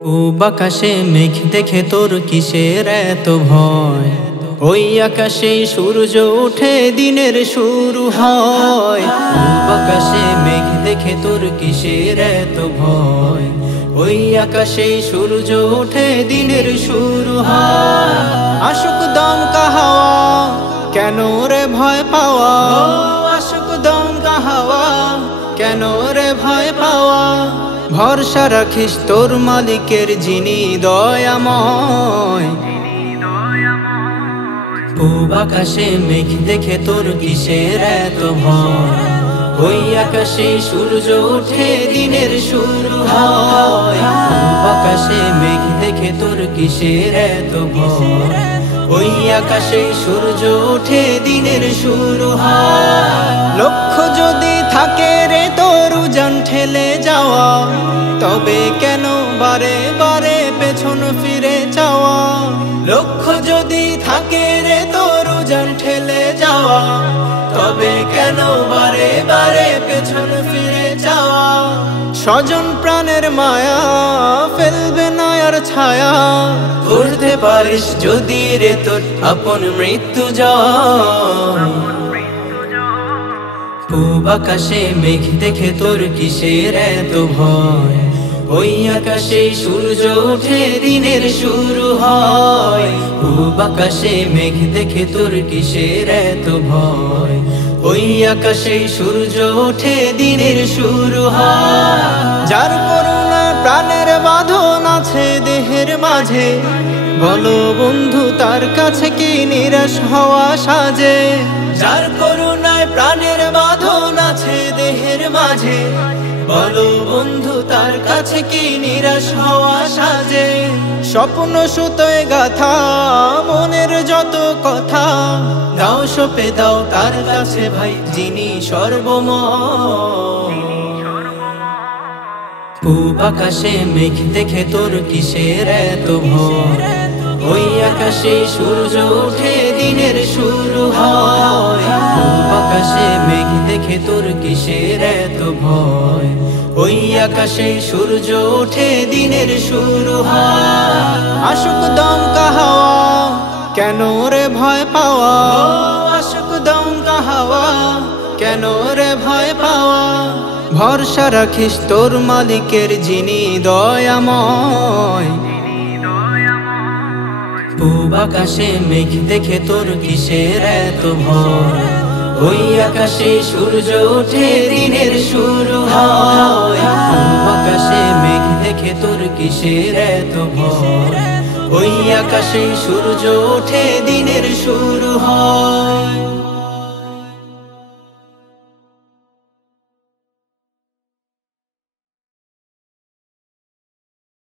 পূব আকাশে মেঘ দেখে তোর কিসের এত ভয়? ওই আকাশে সূর্য ওঠে দিনের শুরু হয়। পূব আকাশে মেঘ দেখে তোর কিসের এত ভয়? ওই আকাশে সূর্য ওঠে দিনের শুরু হয়। আশুক দমকা হাওয়া কেন রে ভয় পাওয়া? আশুক দমকা হাওয়া কেন রে ভয় পাওয়া? ভরসা রাখিস তোর মালিকের যিনি দয়াময়। পূব আকাশে মেঘ দেখে তোর কিসের এত ভয়? ওই আকাশে সূর্য ওঠে দিনের শুরু হয়। পূব আকাশে মেঘ দেখে তোর কিসের এত ভয়? ওই আকাশে সূর্য ওঠে দিনের শুরু হয়। লক্ষ্য যদি থাকে রে তোর উজান ঠেলে যাওয়া, তবে কেন বারে বারে পেছন ফিরে যাওয়া? লক্ষ্য যদি থাকে রে তোর উজান ঠেলে যাওয়া, তবে কেন বারে বারে পেছন ফিরে যাওয়া? স্বজন প্রাণের মায়া ফেলবে না আর ছায়া, করতে পারিস যদি রে তোর আপন মৃত্যু জয়। পূব আকাশে মেঘ দেখে তোর কিসের এত ভয়? ওই আকাশে সূর্য ওঠে দিনের শুরু হয়। পূব আকাশে মেঘ দেখে তোর কিসের এত ভয়? ওই আকাশে সূর্য ওঠে দিনের শুরু হয়। যার করুণা প্রাণের বাঁধন আছে দেহের মাঝে, বলো বন্ধু তার কাছে কি নিরাশ হওয়া সাজে? যার করুণায় প্রাণের বাঁধন আছে দেহের মাঝে, বলো বন্ধু তার কাছে কি নিরাশ হওয়া সাজে? স্বপ্ন সুতোয় গাথা মনের যত কথা, দাও সপে দাও তার কাছে ভাই যিনি সর্বময়। পূব আকাশে মেঘ দেখে তোর কিসের এত ভয়? ওই আকাশে সূর্য ওঠে দিনের শুরু হয়। পূব আকাশে মেঘ দেখে তোর কিসের এত ভয়? ওই আকাশে সূর্য ওঠে দিনের শুরু হয়। আশুক দমকা হাওয়া কেন রে ভয় পাওয়া? আশুক দমকা হাওয়া কেন রে ভয় পাওয়া? ভরসা রাখিস তোর মালিকের যিনি দয়াময়। পূব আকাশে মেঘ দেখে তোর কিসের এত ভয়? ওই আকাশে সূর্য ওঠে দিনের শুরু হয়। পূব আকাশে মেঘ দেখে তোর কিসের এত ভয়? ওই আকাশে সূর্য ওঠে দিনের শুরু হয়।